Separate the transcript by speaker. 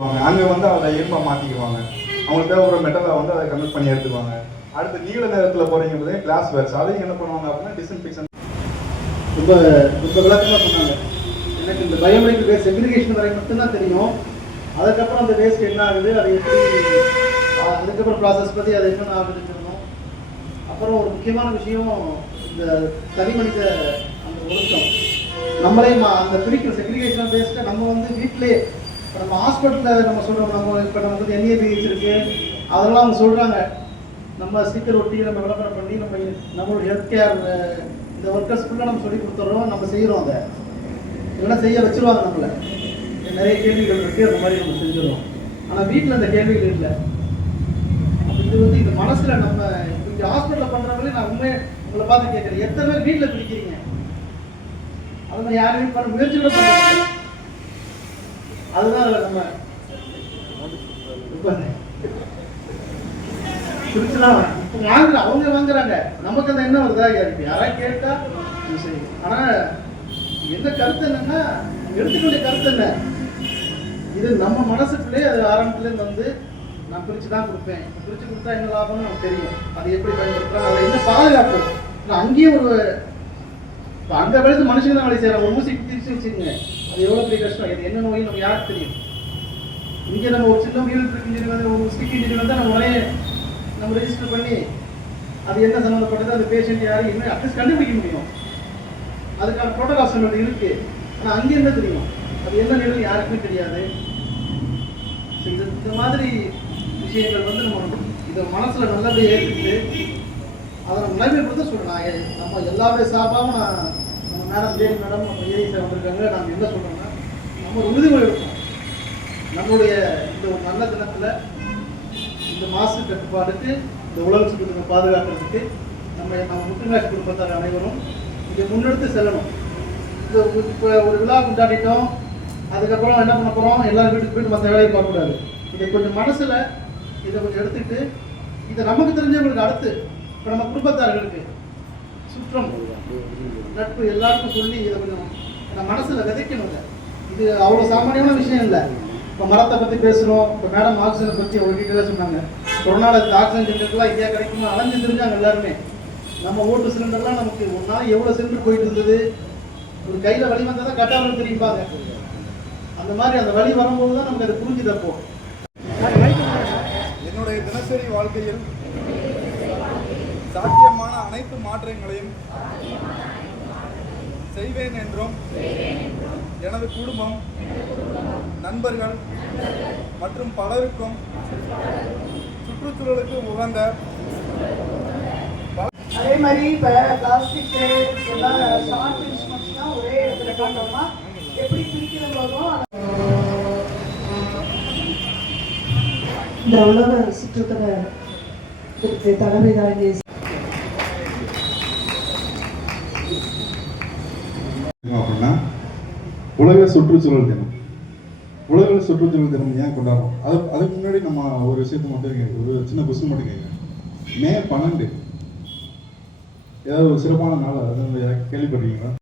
Speaker 1: அங்கே வந்து அதை இரும்பா மாற்றிக்குவாங்க அவங்களுக்கு தேவைப்படுற மெட்டலை வந்து அதை கன்வெர்ட் பண்ணி எடுத்துக்குவாங்க. அடுத்து நீல நேரத்தில் போகிறீங்க கிளாஸ் வேர்ஸ் அதையும் என்ன பண்ணுவாங்க அப்படின்னா டிஸ்இன்ஃபெக்ஷன்
Speaker 2: ரொம்ப ரொம்ப விளக்கமாக சொன்னாங்க. எனக்கு இந்த பயோமெட்ரிக் வேஸ்ட் செக்ரிகேஷன் வரை மட்டும்தான் தெரியும். அதுக்கப்புறம் அந்த வேஸ்ட் என்ன ஆகுது அது எப்படி அதுக்கப்புறம் ப்ராசஸ் பற்றி அது என்னென்ன ஆகுதுன்னு சொன்னோம் அப்புறம் ஒரு முக்கியமான விஷயம் இந்த தனி மனித அந்த ஒழுக்கம். நம்மளே மா- அந்த பிரிக்கிற செக்ரிகேஷன் வேஸ்ட்டை நம்ம வந்து வீட்டிலே நம்ம ஹாஸ்பிட்டலில் நம்ம சொல்கிறோம் நம்ம இப்போ நமக்கு வந்து என்ஏபிஹெச் இருக்கு அதெல்லாம் அவங்க சொல்கிறாங்க நம்ம ஸ்டிக்கர் ஒட்டி நம்ம விளம்பரம் பண்ணி நம்ம நம்மளோட ஹெல்த் கேர் இந்த ஒர்க்கர்ஸ் ஃபுல்லாக நம்ம சொல்லி கொடுத்துட்றோம் நம்ம செய்கிறோம் அதை. இல்லைன்னா செய்ய வச்சிருவாங்க நம்மளை. நிறைய கேள்விகள் இருக்குது அந்த மாதிரி நம்ம செஞ்சிடறோம் ஆனால் வீட்டில் அந்த கேள்விகள் இல்லை. இது வந்து இந்த மனசில் நம்ம இங்கே ஹாஸ்பிட்டலில் பண்ணுறவங்களே நான் உண்மையை உங்களை பார்த்து கேட்குறேன். எத்தனை பேர் வீட்டில் பிடிக்கிறீங்க அது மாதிரி யாருமே பண்ண முயற்சி கூட பண்ணுறாங்க அதுதான் நம்ம இப்ப இப்போ வாங்குற அவங்க வாங்குறாங்க. நமக்கு அந்த என்ன வருதா இருக்கு யாராவது கேட்டா சரி ஆனா என்ன கருத்து என்னன்னா எடுத்துக்கூடிய கருத்து என்ன? இது நம்ம மனசுக்குள்ளே அது ஆரம்பத்துலேருந்து வந்து நான் பிரித்து தான் கொடுப்பேன். பிரிச்சு பிரித்து கொடுத்தா என்ன லாபம்னு நமக்கு தெரியும். அது எப்படி பயன்படுத்துறோம் அதை என்ன பாதுகாப்பு? இல்லை அங்கேயும் ஒரு இப்போ அங்கே வேலை மனுஷங்க தான் வேலை செய்கிறாங்க ஒரு ஊசி குத்திச்சு வச்சுக்கோங்க. அது எவ்வளோ பெரிய கஷ்டம். இது என்ன நோய் நம்ம யாருக்கு தெரியும்? இங்கே நம்ம ஒரு சின்ன உயிர் இன்ஜினியர் வந்து ஒரு ஸ்டிக் இன்ஜினியர் வந்தால் நம்ம உடனே நம்ம ரெஜிஸ்டர் பண்ணி அது என்ன சம்மந்தப்பட்டது அந்த பேஷண்ட் யாரு என்ன அட்லீஸ்ட் கண்டுபிடிக்க முடியும். அதுக்கான ப்ரோட்டோகால்ஸ் நம்மள்ட்ட இருக்கு. ஆனால் அங்கே என்ன தெரியும்? அது என்ன நிலை யாருக்குமே தெரியாது. இந்த இது இந்த மாதிரி விஷயங்கள் வந்து நம்ம இதை மனசில் நல்லபடியாக ஏற்றுக்கிட்டு அதை நம்ம நிலைமைப்படுத்த சொல்கிறேன் நம்ம எல்லாருடைய சார்பாகவும் நான் மேடம் ஜெயின் மேடம் நம்ம ஏஐ சார் வந்திருக்காங்க. நாங்கள் என்ன சொல்கிறோம்னா நம்ம உறுதிமொழி எடுப்போம் நம்மளுடைய இந்த ஒரு நல்ல தினத்தில் இந்த மாசு கட்டுப்பாடுக்கு இந்த உலக சுற்றுச்சூழலை பாதுகாக்கிறதுக்கு நம்ம நம்ம முத்துநாட்டு குடும்பத்தார் அனைவரும் இதை முன்னெடுத்து செல்லணும். இந்த இப்போ ஒரு விழா கொண்டாடிட்டோம் அதுக்கப்புறம் என்ன பண்ண போகிறோம் எல்லாரும் வீட்டுக்கு போயிட்டு மற்ற வேலையை பார்க்கக்கூடாது. இதை கொஞ்சம் மனசில் இதை கொஞ்சம் எடுத்துக்கிட்டு இதை நமக்கு தெரிஞ்சவங்களுக்கு அடுத்து இப்போ நம்ம குடும்பத்தார்களுக்கு சுற்றம். நட்பு எல்லாருக்கும் சொல்லி இதை கொஞ்சம் நம்ம மனசில் விதைக்கணும் இது. அவ்வளோ சாமானியமான விஷயம் இல்லை. இப்போ மரத்தை பற்றி பேசுகிறோம் இப்போ மேடம் ஆக்சிஜனை பற்றி ஒரு டீட்டெயிலாக சொன்னாங்க. கொரோனாவில் இந்த ஆக்சிஜன் சிலிண்டர்லாம் இந்தியா கிடைக்குமா? அலைஞ்சு தெரிஞ்சாங்க எல்லாருமே. நம்ம ஓட்டு சிலிண்டர்லாம் நமக்கு ஒரு நாள் எவ்வளோ சிலிண்டர் போயிட்டு இருந்தது? ஒரு கையில் வலி வந்தால் தான் கட்டாமல் தெரியும்பாங்க அந்த மாதிரி அந்த வழி வரும்போது தான் நமக்கு அது புரிஞ்சுது அப்போ
Speaker 1: என்னுடைய தினசரி வாழ்க்கையில் சாத்தியமான அனைத்து மாற்றங்களையும் செய்வேன் என்றும் எனது குடும்பம் நண்பர்கள் மற்றும் பலருக்கும் சுற்றுச்சூழலுக்கு உகந்த
Speaker 3: அதே மாதிரி இப்போ பிளாஸ்டிக் எல்லாம் ஷார்ட் இன்ஸ்ட்ருமெண்ட்ஸ்லாம் ஒரே இடத்துல காட்டோம்னா எப்படி பிரிக்கிற போதும்
Speaker 4: இந்த உலக சுற்றுப்புற தலைமை தாங்கிய
Speaker 1: அப்படின்னா உலக சுற்றுச்சூழல் தினம். உலக சுற்றுச்சூழல் தினம் ஏன் கொண்டாடுறோம்? அது அதுக்கு முன்னாடி நம்ம ஒரு விஷயத்தை மட்டும் ஒரு சின்ன கொஸ்டின் மட்டும் கேட்குறேன் மே பன்னெண்டு. ஏதாவது ஒரு சிறப்பான நாள் அதை கேள்விப்பட்டிருக்கீங்களா?